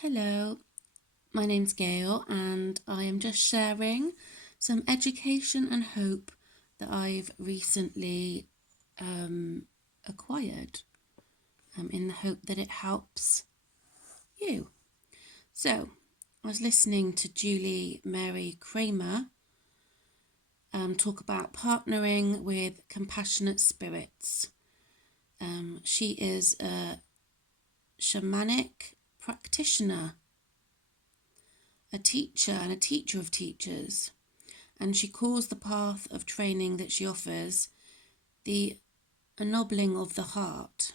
Hello, my name's Gail and I am just sharing some education and hope that I've recently acquired in the hope that it helps you. So, I was listening to Julie Mary Kramer talk about partnering with compassionate spirits. She is a shamanic practitioner, a teacher and a teacher of teachers, and she calls the path of training that she offers the ennobling of the heart.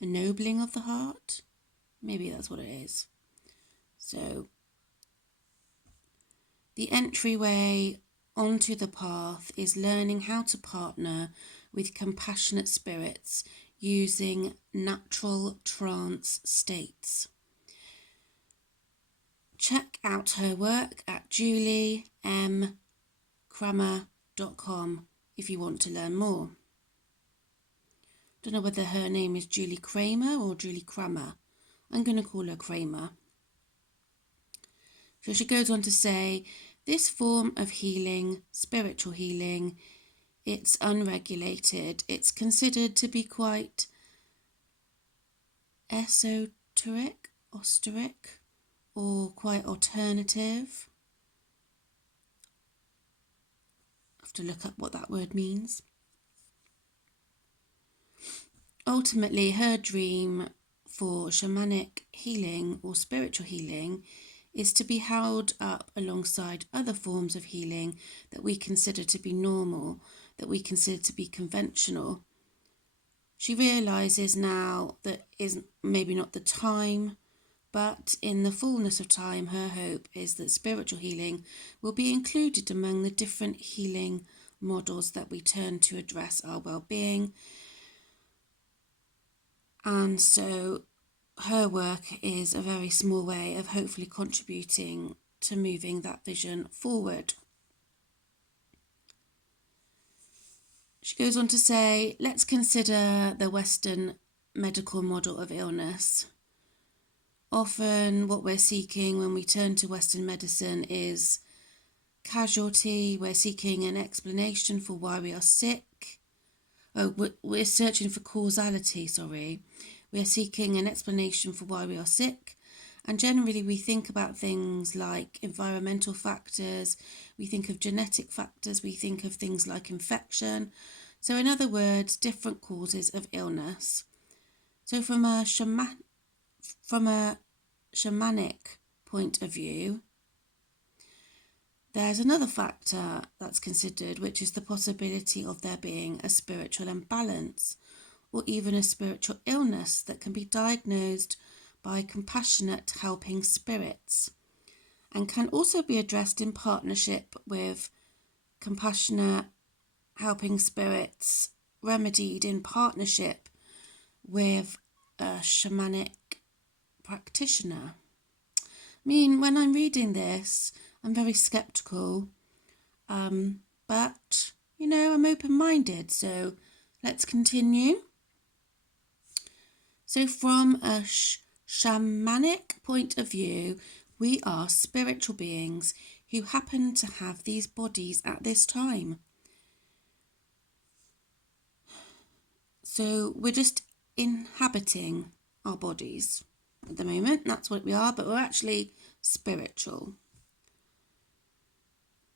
Ennobling of the heart? Maybe that's what it is. So, the entryway onto the path is learning how to partner with compassionate spirits using natural trance states. Check out her work at juliemkramer.com if you want to learn more. Don't know whether her name is Julie Kramer or Julie Kramer. I'm going to call her Kramer. So she goes on to say, this form of healing, spiritual healing, it's unregulated. It's considered to be quite esoteric, or quite alternative. I have to look up what that word means. Ultimately, her dream for shamanic healing or spiritual healing is to be held up alongside other forms of healing that we consider to be normal, that we consider to be conventional. She realises now that is maybe not the time, but in the fullness of time, her hope is that spiritual healing will be included among the different healing models that we turn to address our well-being. And so her work is a very small way of hopefully contributing to moving that vision forward. She goes on to say, let's consider the Western medical model of illness. Often what we're seeking when we turn to Western medicine is casualty. We're seeking an explanation for why we are sick. We're searching for causality, We're seeking an explanation for why we are sick. And generally we think about things like environmental factors, we think of genetic factors, we think of things like infection. So in other words, different causes of illness. So from a shamanic point of view, there's another factor that's considered, which is the possibility of there being a spiritual imbalance or even a spiritual illness that can be diagnosed by compassionate helping spirits and can also be addressed in partnership with compassionate helping spirits, remedied in partnership with a shamanic practitioner. I mean, when I'm reading this, I'm very sceptical, but, I'm open-minded, so let's continue. So from a shamanic point of view, we are spiritual beings who happen to have these bodies at this time. So we're just inhabiting our bodies at the moment. That's what we are, but we're actually spiritual.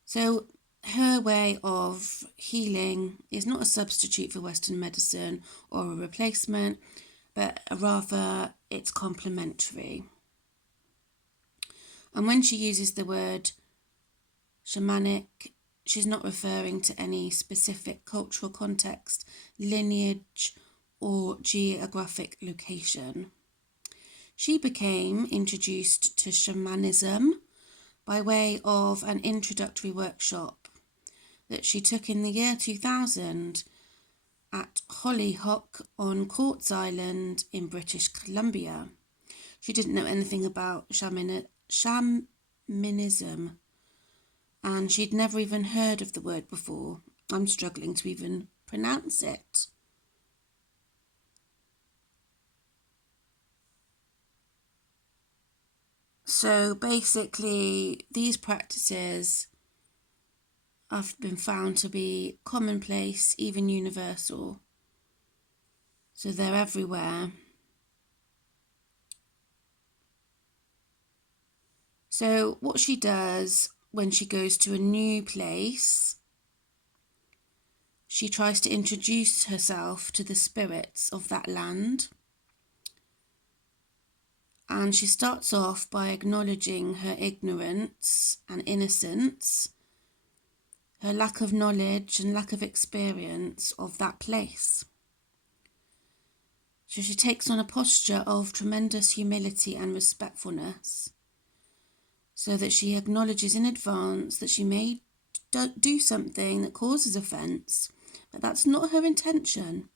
So her way of healing is not a substitute for Western medicine or a replacement, but rather it's complementary. And when she uses the word shamanic, she's not referring to any specific cultural context, lineage, or geographic location. She became introduced to shamanism by way of an introductory workshop that she took in the year 2000 at Hollyhock on Courts Island in British Columbia. She didn't know anything about shamanism, and she'd never even heard of the word before. I'm struggling to even pronounce it. So basically, these practices have been found to be commonplace, even universal. So they're everywhere. So what she does when she goes to a new place, she tries to introduce herself to the spirits of that land. And she starts off by acknowledging her ignorance and innocence, her lack of knowledge and lack of experience of that place. So she takes on a posture of tremendous humility and respectfulness, so that she acknowledges in advance that she may do something that causes offence, but that's not her intention.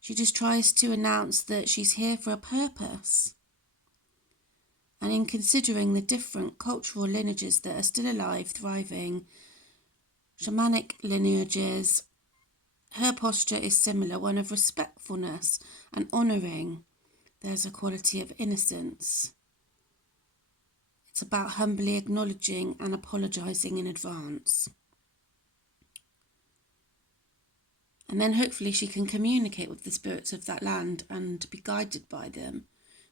She just tries to announce that she's here for a purpose. And in considering the different cultural lineages that are still alive, thriving, shamanic lineages, her posture is similar, one of respectfulness and honouring. There's a quality of innocence. It's about humbly acknowledging and apologising in advance. And then hopefully she can communicate with the spirits of that land and be guided by them,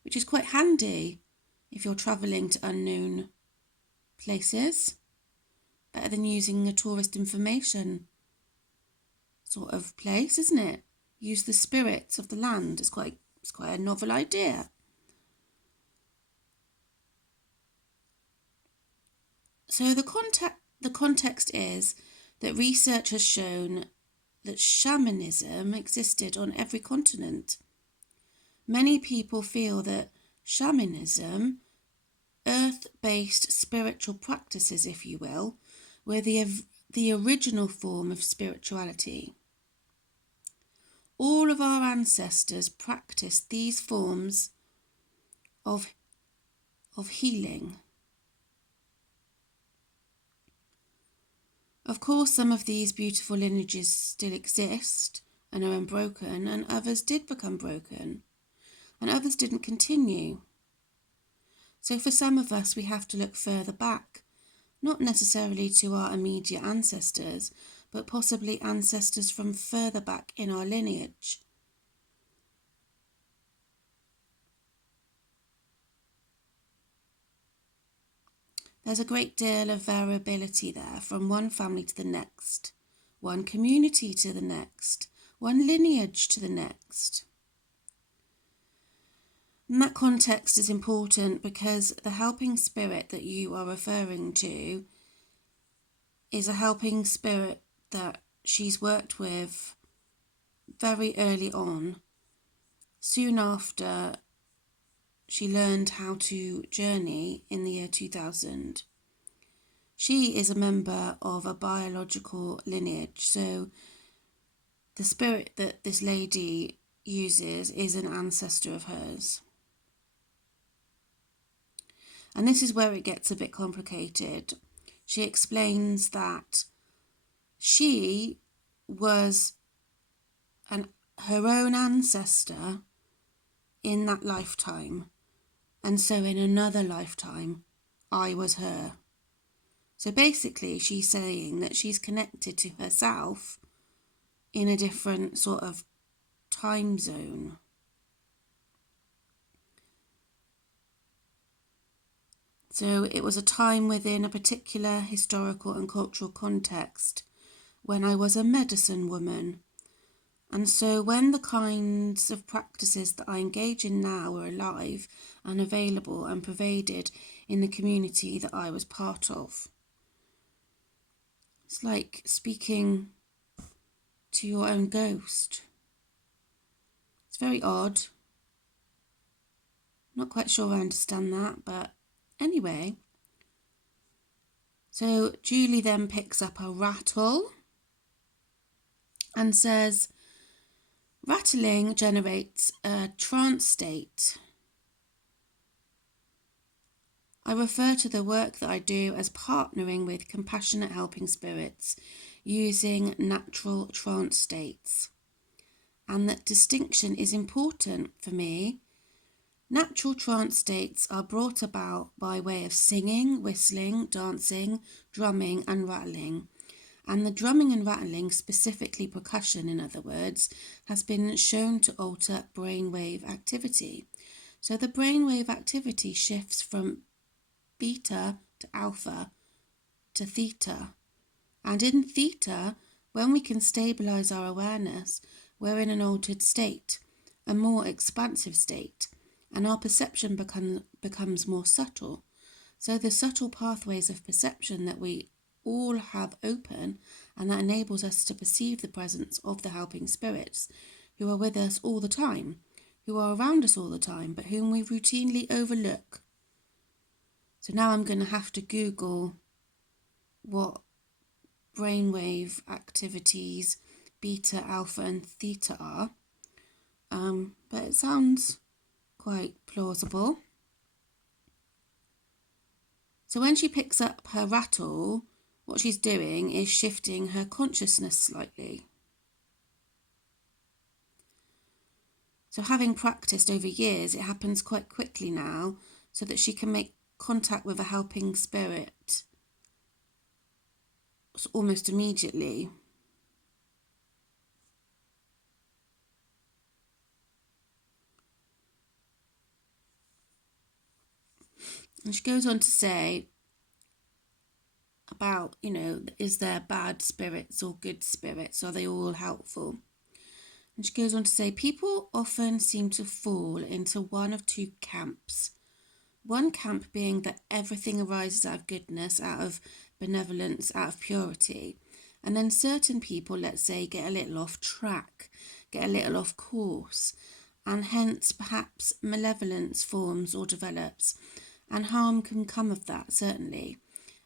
which is quite handy if you're travelling to unknown places. Better than using a tourist information sort of place, isn't it? Use the spirits of the land. It's quite a novel idea. So the context is that research has shown that shamanism existed on every continent. Many people feel that shamanism, earth-based spiritual practices, if you will, were the original form of spirituality. All of our ancestors practiced these forms of healing. Of course, some of these beautiful lineages still exist and are unbroken, and others did become broken, and others didn't continue. So for some of us, we have to look further back, not necessarily to our immediate ancestors, but possibly ancestors from further back in our lineage. There's a great deal of variability there, from one family to the next, one community to the next, one lineage to the next. And that context is important because the helping spirit that you are referring to is a helping spirit that she's worked with very early on, soon after she learned how to journey in the year 2000. She is a member of a biological lineage, so the spirit that this lady uses is an ancestor of hers. And this is where it gets a bit complicated. She explains that she was her own ancestor in that lifetime, and so in another lifetime, I was her. So basically, she's saying that she's connected to herself in a different sort of time zone. So it was a time within a particular historical and cultural context when I was a medicine woman. And so when the kinds of practices that I engage in now are alive and available and pervaded in the community that I was part of. It's like speaking to your own ghost. It's very odd. Not quite sure I understand that, but anyway. So Julie then picks up a rattle and says, rattling generates a trance state. I refer to the work that I do as partnering with compassionate helping spirits using natural trance states. And that distinction is important for me Natural trance states are brought about by way of singing, whistling, dancing, drumming, and rattling. And the drumming and rattling, specifically percussion in other words, has been shown to alter brainwave activity. So the brainwave activity shifts from beta to alpha to theta. And in theta, when we can stabilize our awareness, we're in an altered state, a more expansive state, and our perception becomes more subtle. So the subtle pathways of perception that we all have open, and that enables us to perceive the presence of the helping spirits who are with us all the time, who are around us all the time, but whom we routinely overlook. So now I'm going to have to Google what brainwave activities beta, alpha, and theta are. But it sounds quite plausible. So when she picks up her rattle, what she's doing is shifting her consciousness slightly. So having practiced over years, it happens quite quickly now, so that she can make contact with a helping spirit almost immediately. And she goes on to say about, is there bad spirits or good spirits? Are they all helpful? And she goes on to say, people often seem to fall into one of two camps. One camp being that everything arises out of goodness, out of benevolence, out of purity. And then certain people, let's say, get a little off track, get a little off course, and hence perhaps malevolence forms or develops, and harm can come of that, certainly.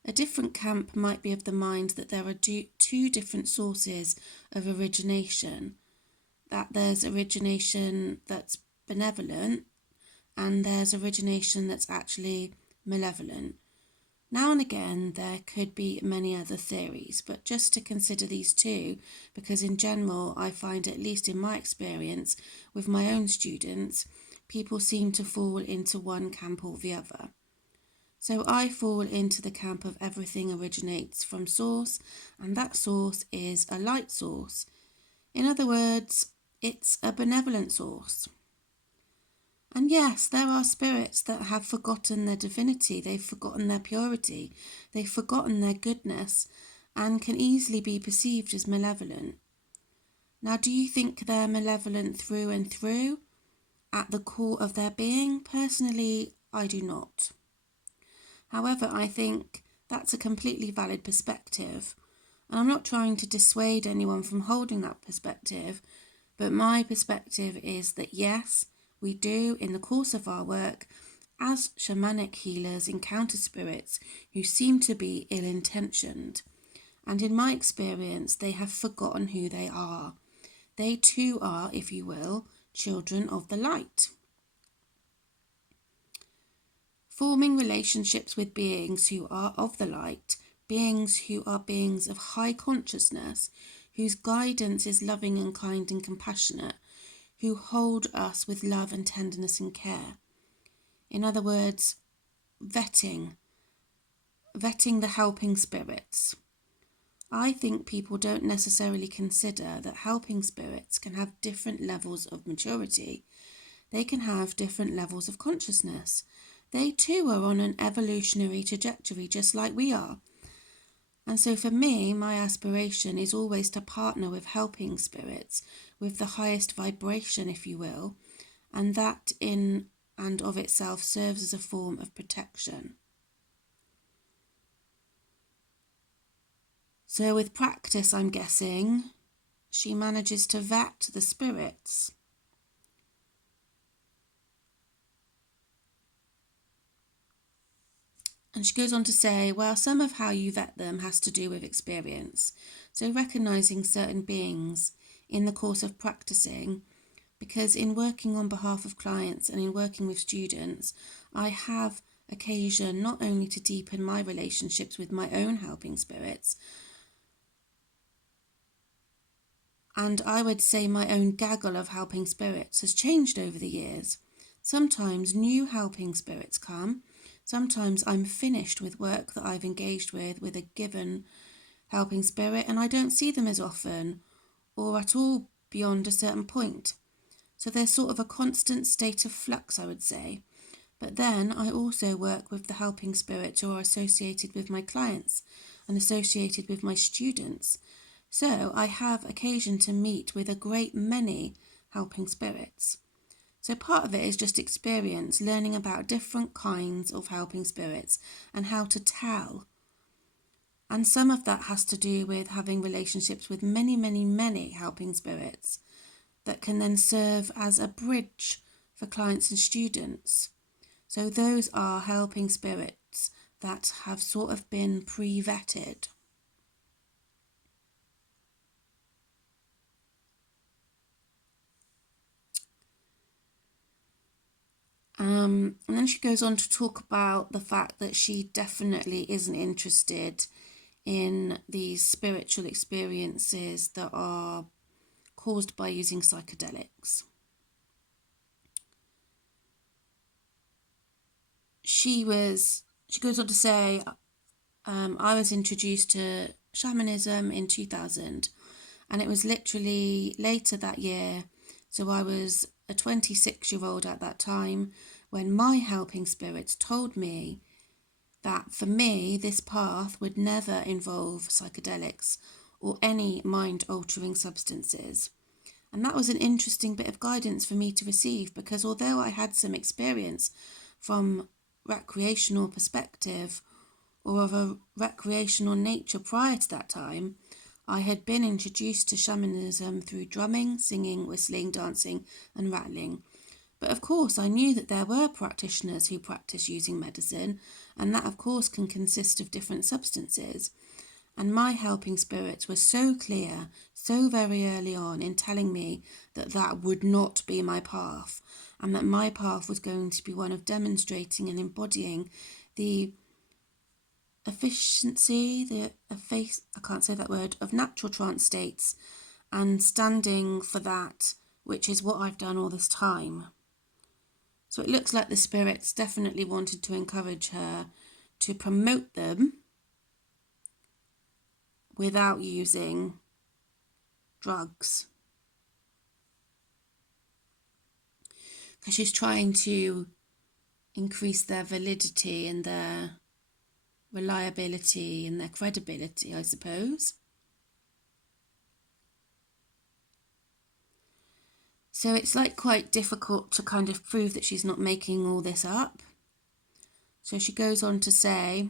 A different camp might be of the mind that there are two different sources of origination, that there's origination that's benevolent and there's origination that's actually malevolent. Now and again, there could be many other theories, but just to consider these two, because in general, I find, at least in my experience with my own students, people seem to fall into one camp or the other. So I fall into the camp of everything originates from source, and that source is a light source. In other words, it's a benevolent source. And yes, there are spirits that have forgotten their divinity, they've forgotten their purity, they've forgotten their goodness, and can easily be perceived as malevolent. Now, do you think they're malevolent through and through, at the core of their being? Personally, I do not. However, I think that's a completely valid perspective, and I'm not trying to dissuade anyone from holding that perspective, but my perspective is that yes, we do, in the course of our work, as shamanic healers, encounter spirits who seem to be ill-intentioned, and in my experience, they have forgotten who they are. They too are, if you will, children of the light. Forming relationships with beings who are of the light, beings who are beings of high consciousness, whose guidance is loving and kind and compassionate, who hold us with love and tenderness and care. In other words, vetting the helping spirits. I think people don't necessarily consider that helping spirits can have different levels of maturity. They can have different levels of consciousness. They too are on an evolutionary trajectory just like we are. And so for me, my aspiration is always to partner with helping spirits, with the highest vibration, if you will, and that in and of itself serves as a form of protection. So with practice, I'm guessing, she manages to vet the spirits. And she goes on to say, well, some of how you vet them has to do with experience. So recognising certain beings in the course of practicing, because in working on behalf of clients and in working with students, I have occasion not only to deepen my relationships with my own helping spirits, and I would say my own gaggle of helping spirits has changed over the years. Sometimes new helping spirits come. Sometimes I'm finished with work that I've engaged with a given helping spirit, and I don't see them as often or at all beyond a certain point. So there's sort of a constant state of flux, I would say. But then I also work with the helping spirits who are associated with my clients and associated with my students. So I have occasion to meet with a great many helping spirits. So part of it is just experience, learning about different kinds of helping spirits and how to tell. And some of that has to do with having relationships with many, many, many helping spirits that can then serve as a bridge for clients and students. So those are helping spirits that have sort of been pre-vetted. And then she goes on to talk about the fact that she definitely isn't interested in these spiritual experiences that are caused by using psychedelics. She goes on to say, I was introduced to shamanism in 2000, and it was literally later that year, so I was a 26-year-old at that time, when my helping spirits told me that for me this path would never involve psychedelics or any mind-altering substances. And that was an interesting bit of guidance for me to receive, because although I had some experience from recreational perspective or of a recreational nature prior to that time, I had been introduced to shamanism through drumming, singing, whistling, dancing and rattling. But of course I knew that there were practitioners who practice using medicine, and that of course can consist of different substances. And my helping spirits were so clear, so very early on, in telling me that that would not be my path, and that my path was going to be one of demonstrating and embodying the efficiency, I can't say that word, of natural trance states, and standing for that, which is what I've done all this time. So it looks like the spirits definitely wanted to encourage her to promote them without using drugs. Because she's trying to increase their validity and their reliability and their credibility, I suppose. So it's like quite difficult to kind of prove that she's not making all this up. So she goes on to say,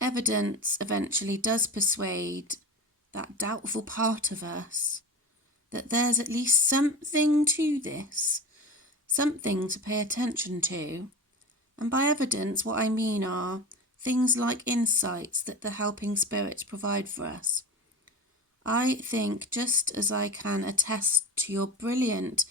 evidence eventually does persuade that doubtful part of us that there's at least something to this, something to pay attention to. And by evidence, what I mean are things like insights that the helping spirits provide for us. I think, just as I can attest to your brilliant,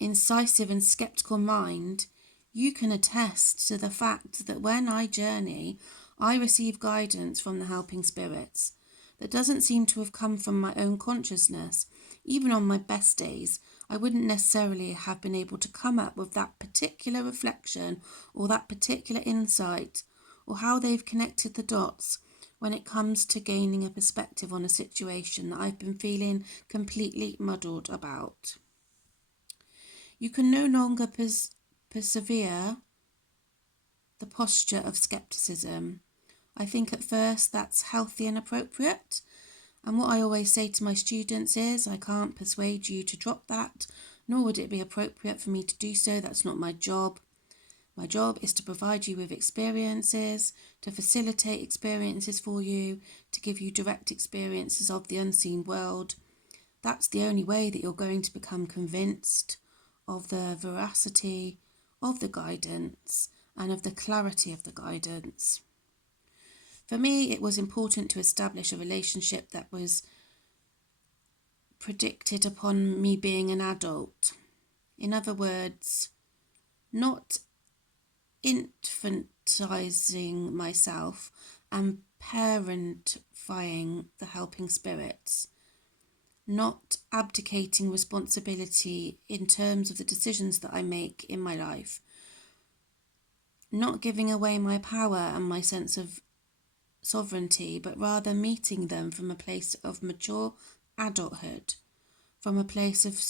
incisive and sceptical mind, you can attest to the fact that when I journey, I receive guidance from the helping spirits that doesn't seem to have come from my own consciousness. Even on my best days, I wouldn't necessarily have been able to come up with that particular reflection or that particular insight, or how they've connected the dots when it comes to gaining a perspective on a situation that I've been feeling completely muddled about. You can no longer persevere the posture of skepticism. I think at first that's healthy and appropriate. And what I always say to my students is, I can't persuade you to drop that, nor would it be appropriate for me to do so. That's not my job. My job is to provide you with experiences, to facilitate experiences for you, to give you direct experiences of the unseen world. That's the only way that you're going to become convinced of the veracity of the guidance and of the clarity of the guidance. For me, it was important to establish a relationship that was predicted upon me being an adult. In other words, not infantizing myself and parentifying the helping spirits. not abdicating responsibility in terms of the decisions that I make in my life, not giving away my power and my sense of sovereignty, but rather meeting them from a place of mature adulthood, from a place of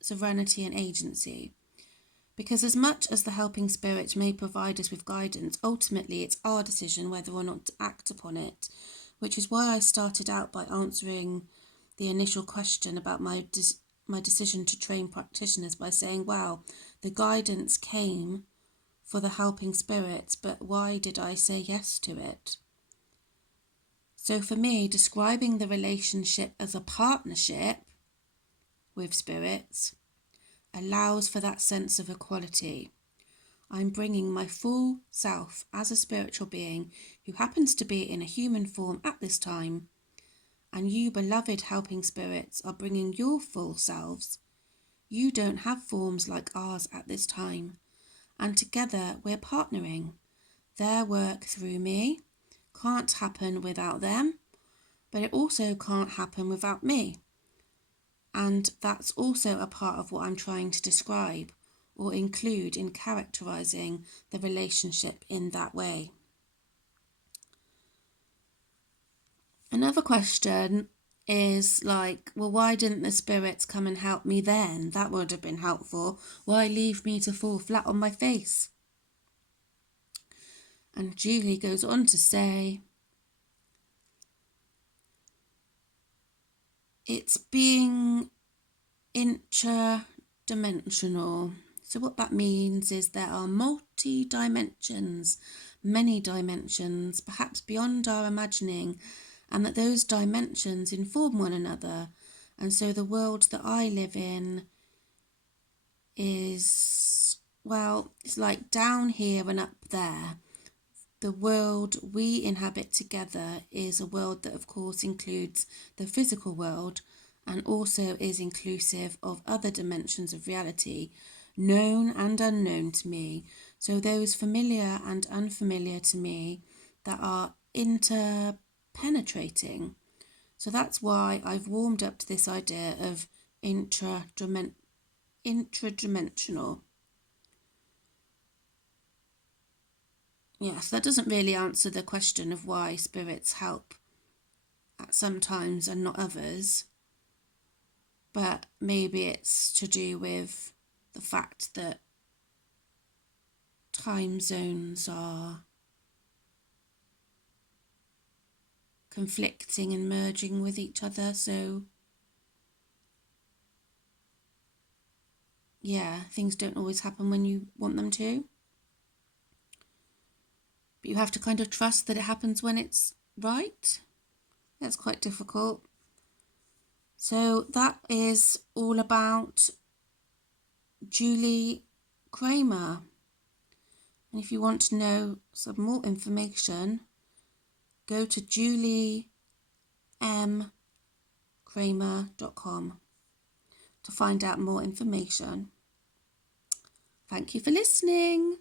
serenity and agency. Because as much as the helping spirit may provide us with guidance, ultimately it's our decision whether or not to act upon it, which is why I started out by answering the initial question about my decision to train practitioners by saying, wow, the guidance came for the helping spirits, but why did I say yes to it? So for me, describing the relationship as a partnership with spirits allows for that sense of equality. I'm bringing my full self as a spiritual being who happens to be in a human form at this time, and you, beloved helping spirits, are bringing your full selves. You don't have forms like ours at this time, and together we're partnering. Their work through me can't happen without them, but it also can't happen without me. And that's also a part of what I'm trying to describe or include in characterizing the relationship in that way. Another question is like, well, why didn't the spirits come and help me then? That would have been helpful. Why leave me to fall flat on my face? And Julie goes on to say, it's being intradimensional. So what that means is there are multi-dimensions, many dimensions, perhaps beyond our imagining, and that those dimensions inform one another. And so the world that I live in is, well, it's like down here and up there. The world we inhabit together is a world that, of course, includes the physical world and also is inclusive of other dimensions of reality, known and unknown to me. So those familiar and unfamiliar to me that are interpenetrating. So that's why I've warmed up to this idea of intradimensional. Yes, that doesn't really answer the question of why spirits help at some times and not others. But maybe it's to do with the fact that time zones are conflicting and merging with each other. So, yeah, things don't always happen when you want them to. But you have to kind of trust that it happens when it's right. That's quite difficult. So that is all about Julie Kramer. And if you want to know some more information, go to juliemkramer.com to find out more information. Thank you for listening.